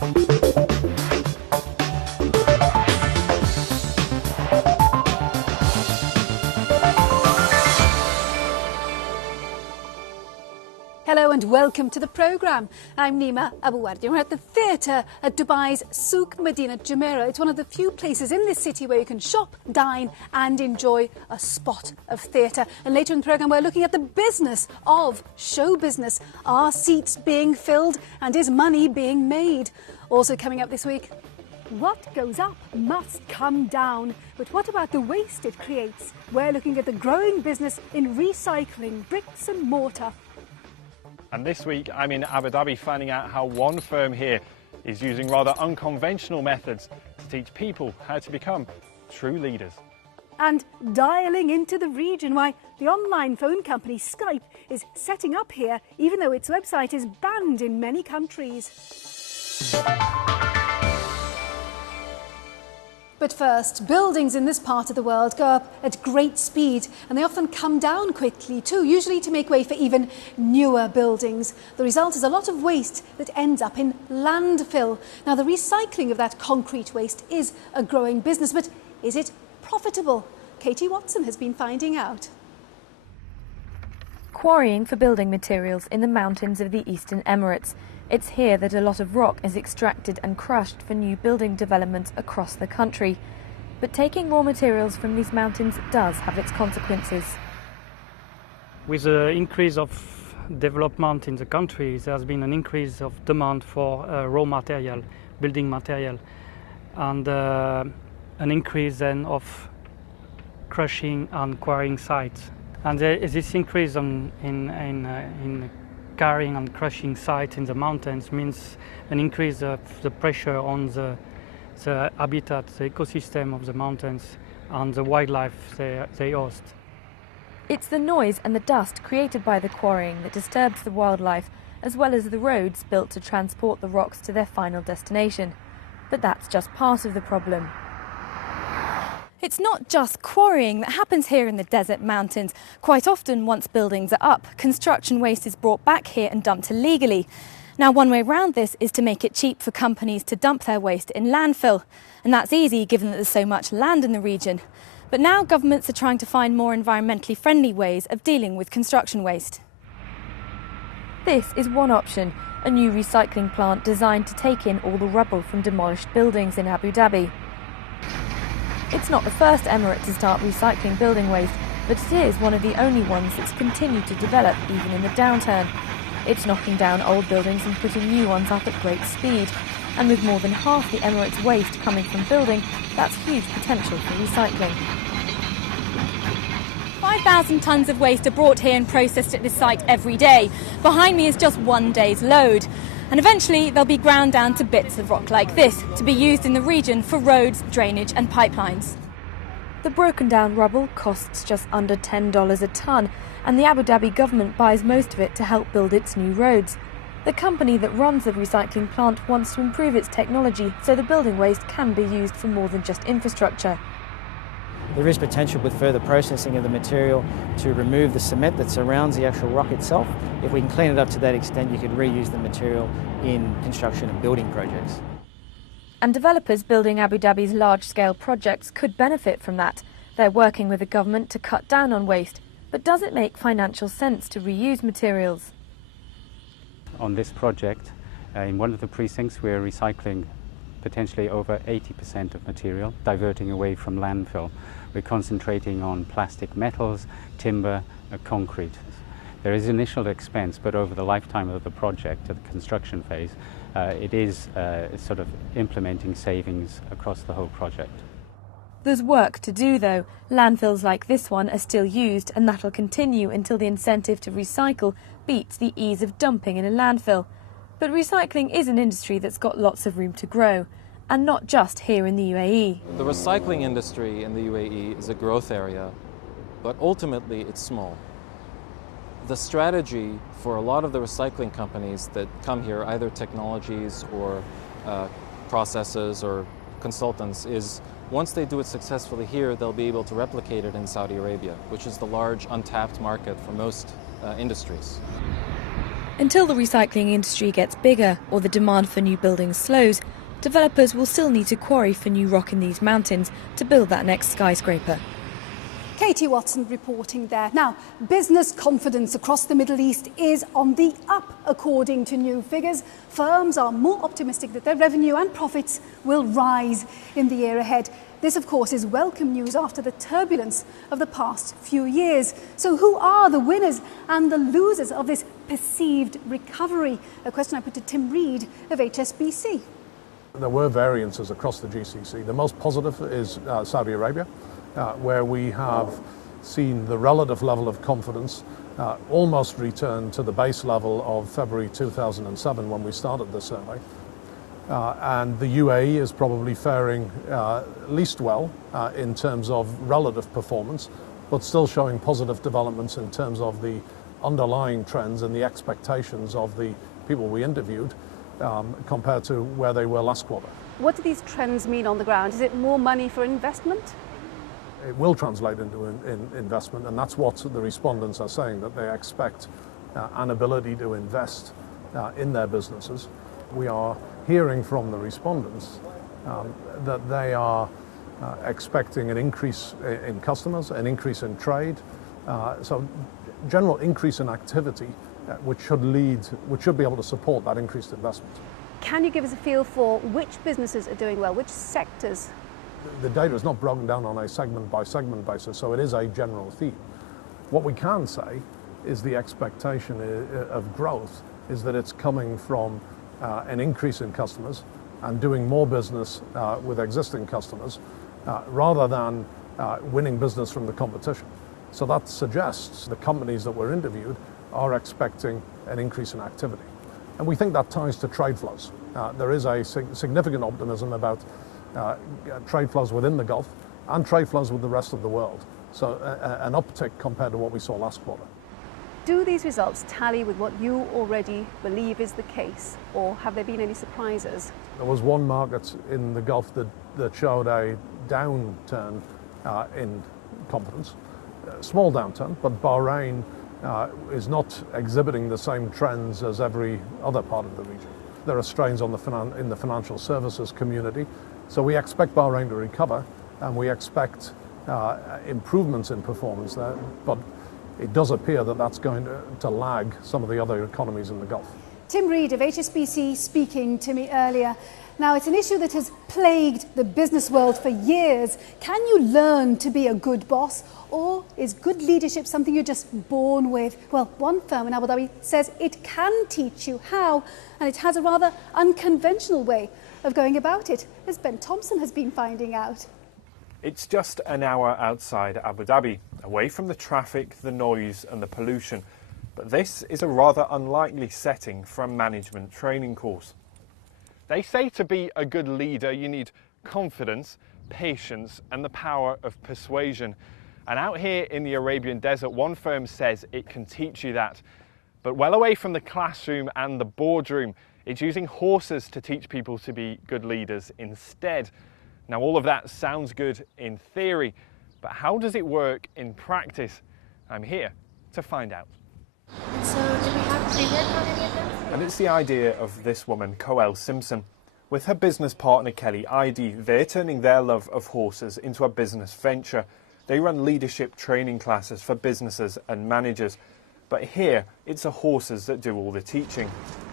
Hello and welcome to the programme. I'm Nima Abuwardi. We're at the theatre at Dubai's Souk Madinat Jumeirah. It's one of the few places in this city where you can shop, dine and enjoy a spot of theatre. And later in the programme we're looking at the business of show business. Are seats being filled and is money being made? Also coming up this week, what goes up must come down. But what about the waste it creates? We're looking at the growing business in recycling bricks and mortar. And this week I'm in Abu Dhabi finding out how one firm here is using rather unconventional methods to teach people how to become true leaders. And dialing into the region, why the online phone company Skype is setting up here even though its website is banned in many countries. But first, buildings in this part of the world go up at great speed and they often come down quickly too, usually to make way for even newer buildings. The result is a lot of waste that ends up in landfill. Now, the recycling of that concrete waste is a growing business, but is it profitable? Katie Watson has been finding out. Quarrying for building materials in the mountains of the Eastern Emirates. It's here that a lot of rock is extracted and crushed for new building developments across the country. But taking raw materials from these mountains does have its consequences. With the increase of development in the country, there has been an increase of demand for raw material, building material, and an increase then of crushing and quarrying sites. And this increase in carrying and crushing sites in the mountains means an increase of the pressure on the habitat, the ecosystem of the mountains and the wildlife they host. It's the noise and the dust created by the quarrying that disturbs the wildlife, as well as the roads built to transport the rocks to their final destination. But that's just part of the problem. It's not just quarrying that happens here in the desert mountains. Quite often, once buildings are up, construction waste is brought back here and dumped illegally. Now, one way around this is to make it cheap for companies to dump their waste in landfill. And that's easy given that there's so much land in the region. But now governments are trying to find more environmentally friendly ways of dealing with construction waste. This is one option, a new recycling plant designed to take in all the rubble from demolished buildings in Abu Dhabi. It's not the first emirate to start recycling building waste, but it is one of the only ones that's continued to develop even in the downturn. It's knocking down old buildings and putting new ones up at great speed. And with more than half the emirate's waste coming from building, that's huge potential for recycling. 5,000 tonnes of waste are brought here and processed at this site every day. Behind me is just one day's load. And eventually they'll be ground down to bits of rock like this to be used in the region for roads, drainage and pipelines. The broken down rubble costs just under $10 a tonne, and the Abu Dhabi government buys most of it to help build its new roads. The company that runs the recycling plant wants to improve its technology so the building waste can be used for more than just infrastructure. There is potential with further processing of the material to remove the cement that surrounds the actual rock itself. If we can clean it up to that extent, you could reuse the material in construction and building projects. And developers building Abu Dhabi's large-scale projects could benefit from that. They're working with the government to cut down on waste. But does it make financial sense to reuse materials? On this project, in one of the precincts, we're recycling potentially over 80% of material, diverting away from landfill. We're concentrating on plastic metals, timber, concrete. There is initial expense, but over the lifetime of the project, at the construction phase, it is sort of implementing savings across the whole project. There's work to do though. Landfills like this one are still used, and that'll continue until the incentive to recycle beats the ease of dumping in a landfill. But recycling is an industry that's got lots of room to grow, and not just here in the UAE. The recycling industry in the UAE is a growth area, but ultimately it's small. The strategy for a lot of the recycling companies that come here, either technologies or processes or consultants, is once they do it successfully here, they'll be able to replicate it in Saudi Arabia, which is the large untapped market for most industries. Until the recycling industry gets bigger or the demand for new buildings slows, developers will still need to quarry for new rock in these mountains to build that next skyscraper. Katie Watson reporting there. Now, business confidence across the Middle East is on the up, according to new figures. Firms are more optimistic that their revenue and profits will rise in the year ahead. This, of course, is welcome news after the turbulence of the past few years. So who are the winners and the losers of this perceived recovery? A question I put to Tim Reid of HSBC. There were variances across the GCC. The most positive is Saudi Arabia, where we have seen the relative level of confidence almost return to the base level of February 2007 when we started the survey. And the UAE is probably faring least well in terms of relative performance, but still showing positive developments in terms of the underlying trends and the expectations of the people we interviewed compared to where they were last quarter. What do these trends mean on the ground? Is it more money for investment? It will translate into investment, and that's what the respondents are saying, that they expect an ability to invest in their businesses. We are hearing from the respondents that they are expecting an increase in customers, an increase in trade, so general increase in activity, which should be able to support that increased investment. Can you give us a feel for which businesses are doing well, which sectors? The data is not broken down on a segment by segment basis, so it is a general theme. What we can say is the expectation of growth is that it's coming from an increase in customers and doing more business with existing customers rather than winning business from the competition. So that suggests the companies that were interviewed are expecting an increase in activity. And we think that ties to trade flows. There is a significant optimism about trade flows within the Gulf and trade flows with the rest of the world. So an uptick compared to what we saw last quarter. Do these results tally with what you already believe is the case, or have there been any surprises? There was one market in the Gulf that showed a downturn in confidence, a small downturn, but Bahrain is not exhibiting the same trends as every other part of the region. There are strains on in the financial services community, so we expect Bahrain to recover, and we expect improvements in performance there, but it does appear that that's going to lag some of the other economies in the Gulf. Tim Reid of HSBC speaking to me earlier. Now, it's an issue that has plagued the business world for years. Can you learn to be a good boss, or is good leadership something you're just born with? Well, one firm in Abu Dhabi says it can teach you how, and it has a rather unconventional way of going about it, as Ben Thompson has been finding out. It's just an hour outside Abu Dhabi, away from the traffic, the noise and the pollution. But this is a rather unlikely setting for a management training course. They say to be a good leader, you need confidence, patience and the power of persuasion. And out here in the Arabian desert, one firm says it can teach you that. But well away from the classroom and the boardroom, it's using horses to teach people to be good leaders instead. Now, all of that sounds good in theory, but how does it work in practice? I'm here to find out. So, do we have pre-work on any of them? And it's the idea of this woman, Coel Simpson. With her business partner, Kelly Idy, they're turning their love of horses into a business venture. They run leadership training classes for businesses and managers. But here, it's the horses that do all the teaching.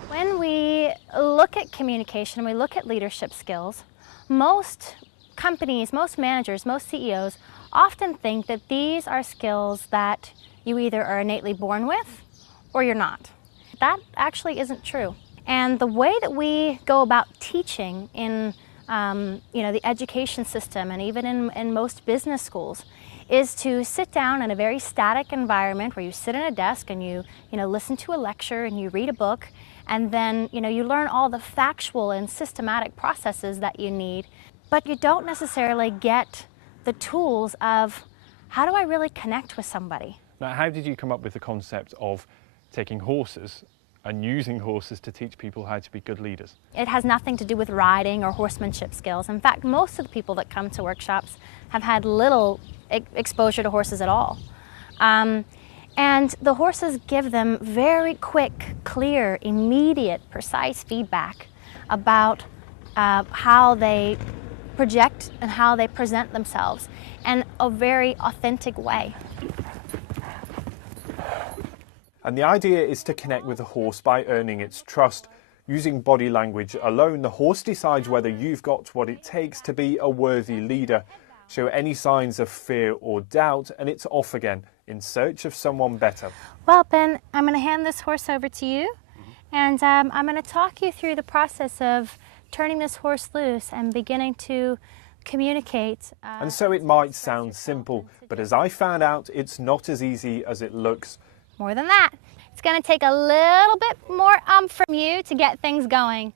When we look at communication, we look at leadership skills, most companies, most managers, most CEOs often think that these are skills that you either are innately born with or you're not. That actually isn't true. And the way that we go about teaching in the education system and even in most business schools is to sit down in a very static environment where you sit at a desk and you listen to a lecture and you read a book, and then you learn all the factual and systematic processes that you need, but you don't necessarily get the tools of how do I really connect with somebody. Now, how did you come up with the concept of taking horses and using horses to teach people how to be good leaders? It has nothing to do with riding or horsemanship skills. In fact, most of the people that come to workshops have had little exposure to horses at all. And the horses give them very quick, clear, immediate, precise feedback about how they project and how they present themselves in a very authentic way. And the idea is to connect with the horse by earning its trust. Using body language alone, the horse decides whether you've got what it takes to be a worthy leader. Show any signs of fear or doubt, and it's off again, in search of someone better. Well, Ben, I'm going to hand this horse over to you, and I'm going to talk you through the process of turning this horse loose and beginning to communicate. And so it might sound simple, but as I found out, it's not as easy as it looks. More than that, it's going to take a little bit more from you to get things going.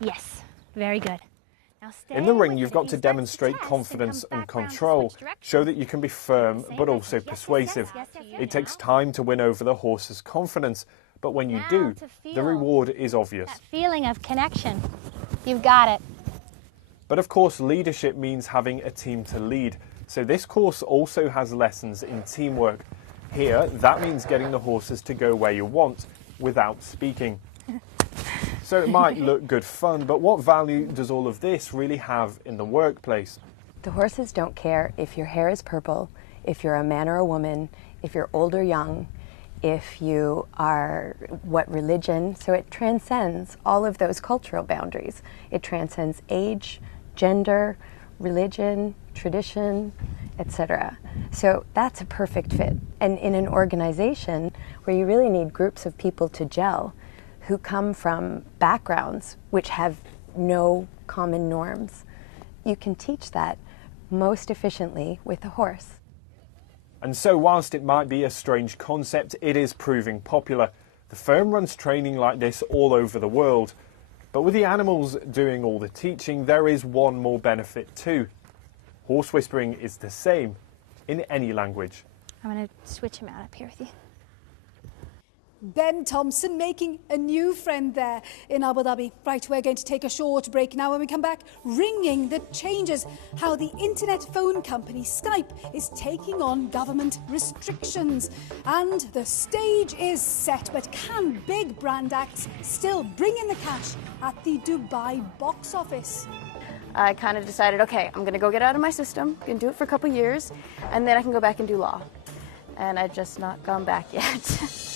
Yes, very good. Now in the ring, you've got to demonstrate confidence and control, show that you can be firm but also persuasive. It takes time to win over the horse's confidence, but when you do, the reward is obvious. That feeling of connection, you've got it. But of course, leadership means having a team to lead, so this course also has lessons in teamwork. Here, that means getting the horses to go where you want without speaking. So it might look good fun, but what value does all of this really have in the workplace? The horses don't care if your hair is purple, if you're a man or a woman, if you're old or young, if you are what religion. So it transcends all of those cultural boundaries. It transcends age, gender, religion, tradition, etc. So that's a perfect fit. And in an organization where you really need groups of people to gel who come from backgrounds which have no common norms, you can teach that most efficiently with a horse. And so whilst it might be a strange concept, it is proving popular. The firm runs training like this all over the world. But with the animals doing all the teaching, there is one more benefit too. Horse whispering is the same in any language. I'm going to switch him out up here with you. Ben Thompson making a new friend there in Abu Dhabi. Right, we're going to take a short break now. When we come back, ringing that changes how the internet phone company Skype is taking on government restrictions. And the stage is set, but can big brand acts still bring in the cash at the Dubai box office? I kind of decided, okay, I'm going to go get out of my system, can do it for a couple years, and then I can go back and do law. And I've just not gone back yet.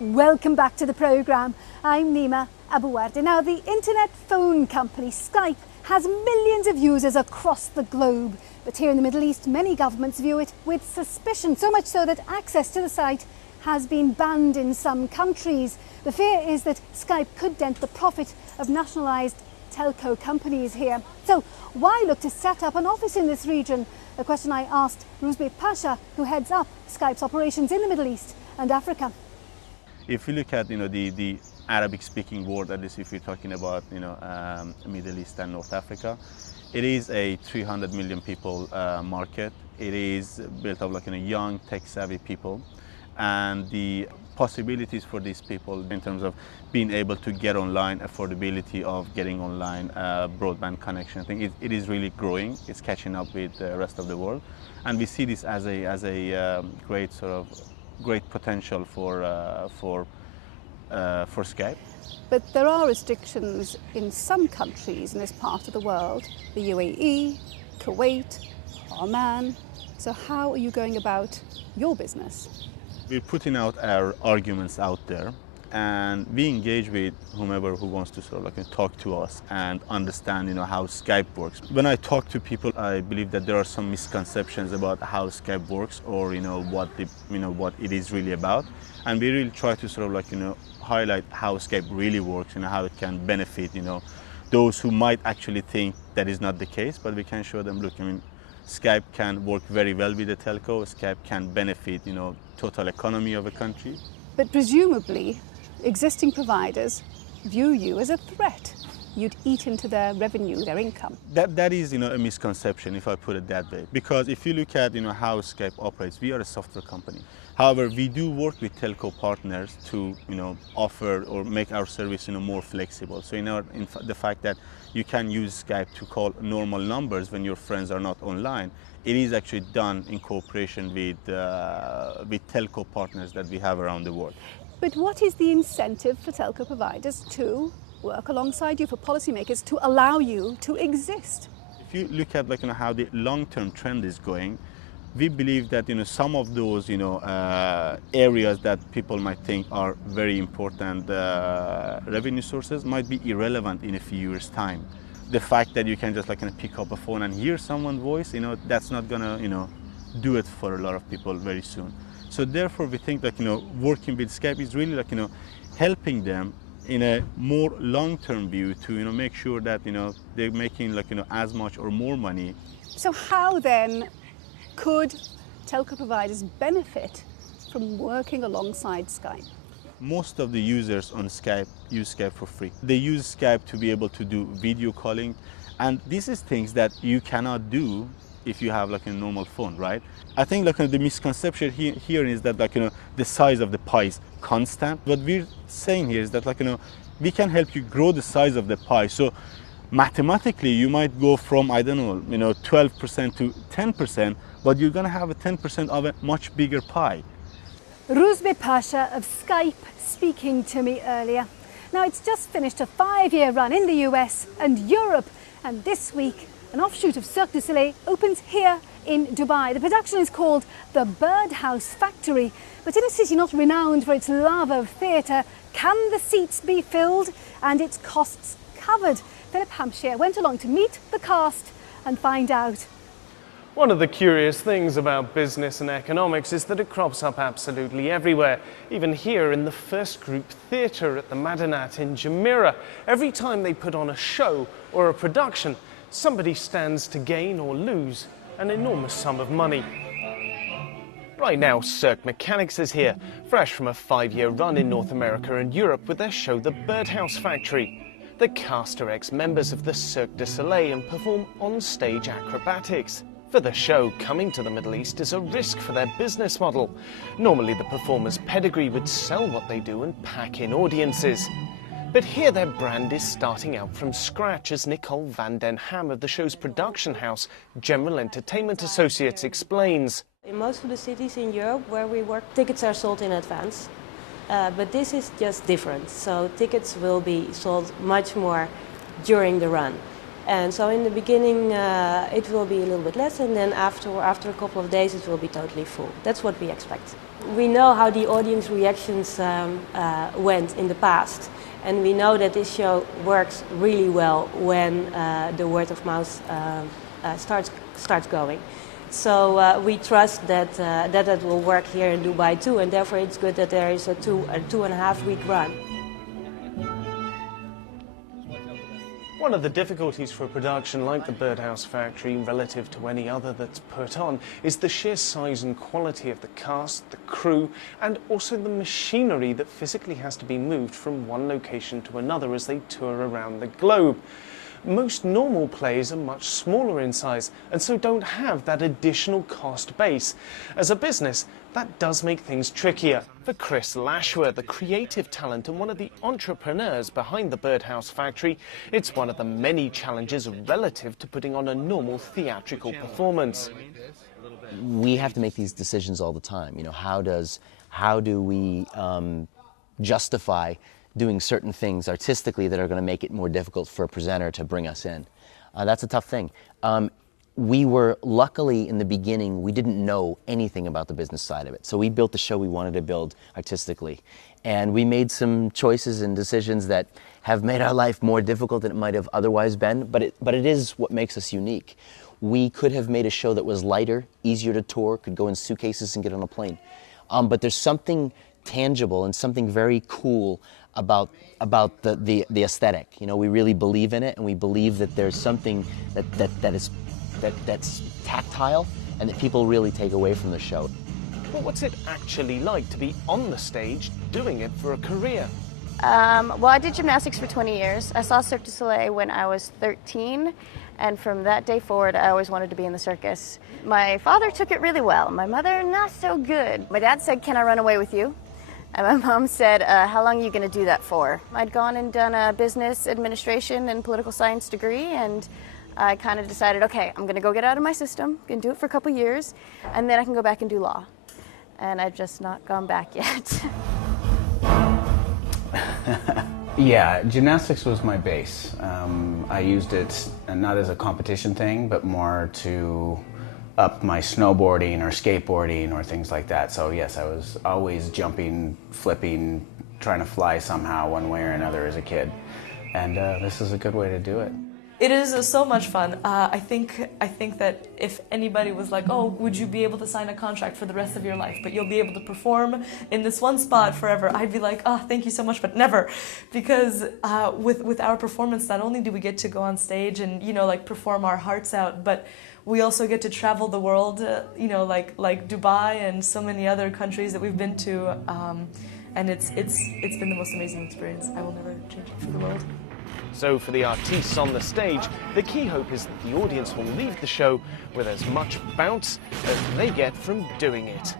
Welcome back to the programme. I'm Nima Abuwardi. Now, the internet phone company Skype has millions of users across the globe. But here in the Middle East, many governments view it with suspicion, so much so that access to the site has been banned in some countries. The fear is that Skype could dent the profit of nationalised telco companies here. So why look to set up an office in this region? A question I asked Ruzbe Pasha, who heads up Skype's operations in the Middle East and Africa. If you look at the Arabic-speaking world, at least if you're talking about Middle East and North Africa, it is a 300 million people market. It is built of young, tech-savvy people, and the possibilities for these people in terms of being able to get online, affordability of getting online, broadband connection, I think it is really growing. It's catching up with the rest of the world, and we see this as a great potential for Skype. But there are restrictions in some countries in this part of the world, the UAE, Kuwait, Oman. So how are you going about your business? We're putting out our arguments out there, and we engage with whomever who wants to talk to us and understand how Skype works. When I talk to people, I believe that there are some misconceptions about how Skype works, or what it is really about, and we really try to highlight how Skype really works and how it can benefit those who might actually think that is not the case, but we can show them, look, Skype can work very well with the telco. Skype can benefit total economy of a country. But presumably existing providers view you as a threat. you'd eat into their revenue, their income. That is, a misconception, if I put it that way. Because if you look at, how Skype operates, we are a software company. However, we do work with telco partners to, offer or make our service, more flexible. So, the fact that you can use Skype to call normal numbers when your friends are not online, it is actually done in cooperation with telco partners that we have around the world. But what is the incentive for telco providers to work alongside you, for policymakers to allow you to exist? If you look at how the long-term trend is going, we believe that some of those areas that people might think are very important revenue sources might be irrelevant in a few years' time. The fact that you can just pick up a phone and hear someone's voice, that's not gonna do it for a lot of people very soon. So therefore, we think that working with Skype is really helping them in a more long-term view to make sure that they're making as much or more money. So how then could telco providers benefit from working alongside Skype? Most of the users on Skype use Skype for free. They use Skype to be able to do video calling, and this is things that you cannot do if you have a normal phone, right? I think the misconception here is that the size of the pie is constant. What we're saying here is that we can help you grow the size of the pie. So mathematically, you might go from 12% to 10%, but you're going to have a 10% of a much bigger pie. Ruzbe Pasha of Skype speaking to me earlier. Now, it's just finished a 5-year run in the US and Europe, and this week an offshoot of Cirque du Soleil opens here in Dubai. The production is called The Birdhouse Factory, but in a city not renowned for its love of theatre, can the seats be filled and its costs covered? Philip Hampshire went along to meet the cast and find out. One of the curious things about business and economics is that it crops up absolutely everywhere, even here in the First Group Theatre at the Madinat in Jumeirah. Every time they put on a show or a production, somebody stands to gain or lose an enormous sum of money. Right now, Cirque Mechanics is here, fresh from a 5-year run in North America and Europe with their show The Birdhouse Factory. The cast are ex-members of the Cirque du Soleil and perform on-stage acrobatics. For the show, coming to the Middle East is a risk for their business model. Normally the performer's pedigree would sell what they do and pack in audiences. But here their brand is starting out from scratch, as Nicole van den Ham of the show's production house, General Entertainment Associates, explains. In most of the cities in Europe where we work, tickets are sold in advance. But this is just different. So tickets will be sold much more during the run. And so in the beginning it will be a little bit less, and then after a couple of days it will be totally full. That's what we expect. We know how the audience reactions went in the past, and we know that this show works really well when the word of mouth starts going. So we trust that that will work here in Dubai too, and therefore it's good that there is a 2.5 week run. One of the difficulties for a production like the Birdhouse Factory relative to any other that's put on is the sheer size and quality of the cast, the crew, and also the machinery that physically has to be moved from one location to another as they tour around the globe. Most normal plays are much smaller in size and so don't have that additional cost base. As a business, that does make things trickier. For Chris Lashworth, the creative talent and one of the entrepreneurs behind the Birdhouse Factory, it's one of the many challenges relative to putting on a normal theatrical performance. We have to make these decisions all the time. How do we justify doing certain things artistically that are going to make it more difficult for a presenter to bring us in? That's a tough thing. We were, luckily in the beginning, we didn't know anything about the business side of it. So we built the show we wanted to build artistically. And we made some choices and decisions that have made our life more difficult than it might have otherwise been, but it is what makes us unique. We could have made a show that was lighter, easier to tour, could go in suitcases and get on a plane. But there's something tangible and something very cool about the aesthetic. We really believe in it, and we believe that there's something that's tactile and that people really take away from the show. But what's it actually like to be on the stage doing it for a career? Well, I did gymnastics for 20 years. I saw Cirque du Soleil when I was 13, and from that day forward, I always wanted to be in the circus. My father took it really well. My mother, not so good. My dad said, "Can I run away with you?" And my mom said, "How long are you going to do that for?" I'd gone and done a business administration and political science degree, and I kind of decided, okay, I'm going to go get out of my system, going to do it for a couple years, and then I can go back and do law. And I've just not gone back yet. Yeah, gymnastics was my base. I used it not as a competition thing, but more to up my snowboarding or skateboarding or things like that. So yes, I was always jumping, flipping, trying to fly somehow one way or another as a kid. And this is a good way to do it. It is so much fun. I think that if anybody was like, oh, would you be able to sign a contract for the rest of your life, but you'll be able to perform in this one spot forever, I'd be like, oh, thank you so much, but never. Because with our performance, not only do we get to go on stage and, you know, like perform our hearts out, but we also get to travel the world, you know, like Dubai and so many other countries that we've been to. And it's been the most amazing experience. I will never change it for the world. So for the artistes on the stage, the key hope is that the audience will leave the show with as much bounce as they get from doing it.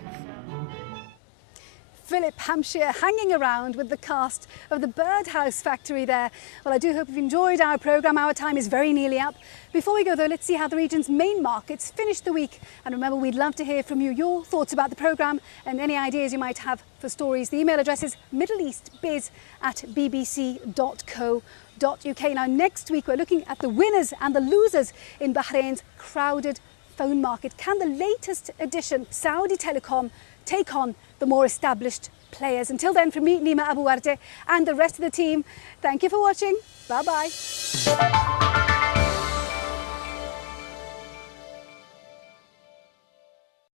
Philip Hampshire hanging around with the cast of the Birdhouse Factory there. Well, I do hope you've enjoyed our programme. Our time is very nearly up. Before we go though, let's see how the region's main markets finished the week. And remember, we'd love to hear from you, your thoughts about the programme and any ideas you might have for stories. The email address is middleeastbiz@bbc.co.uk. Now, next week, we're looking at the winners and the losers in Bahrain's crowded phone market. Can the latest edition, Saudi Telecom, take on the more established players? Until then, from me, Nima Abu Warde, and the rest of the team, thank you for watching. Bye-bye.